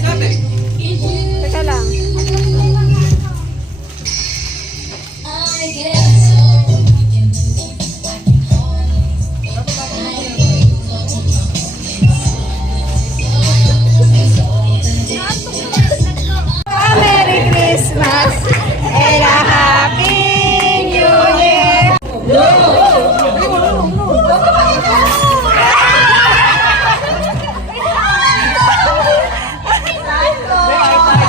Teka lang. Merry Christmas and a Happy New Year!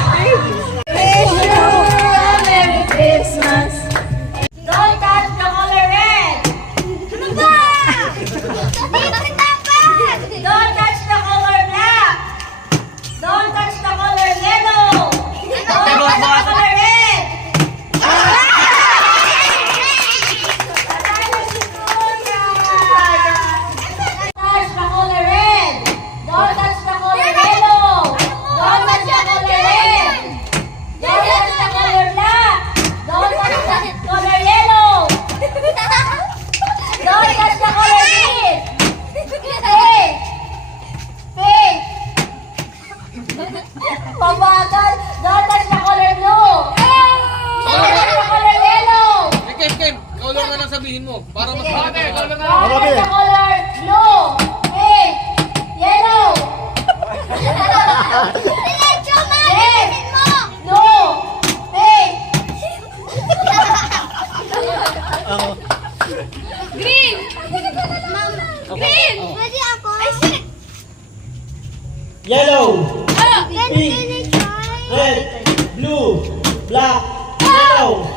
Wish you a Merry Christmas! Don't touch the color red! Ano ba? Don't touch the color black! Don't touch the color yellow! Don't touch the color red! Touch the color red! Don't touch the color yellow! Don't touch the color red! Don't touch the color black! Don't touch the color yellow! Don't touch the color green! Pink! Pink! Pambagal! Don't touch the color blue! Don't touch the color yellow! Kem, color na lang sabihin mo. Para mas Don't touch the color blue! Pink! Yellow! Red! Blue! Pink! Green! Green! Pwede ako? Yellow, Ah! pink, red, blue, black, yellow.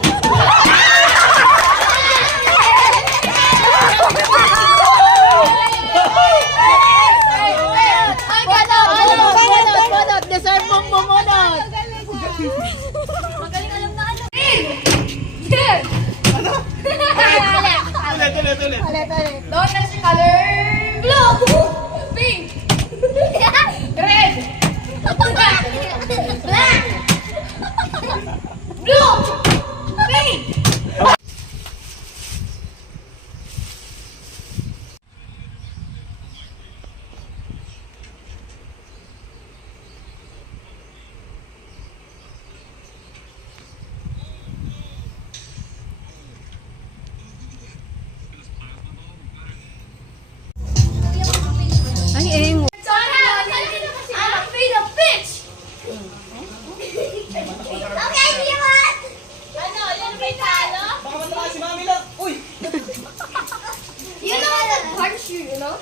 Bunot! Deserve mong bumunot! Magaling alam na ano. Green! Ulit. Ulit. Don't touch the color blue! Pink! Red! Black! Blue! Pink! Ay, engo. I'm afraid of fish! Okay, Diwan! Ano? Yan ba yung talo? Baka matala si Mami lang. Uy! You know the horseshoe, you know?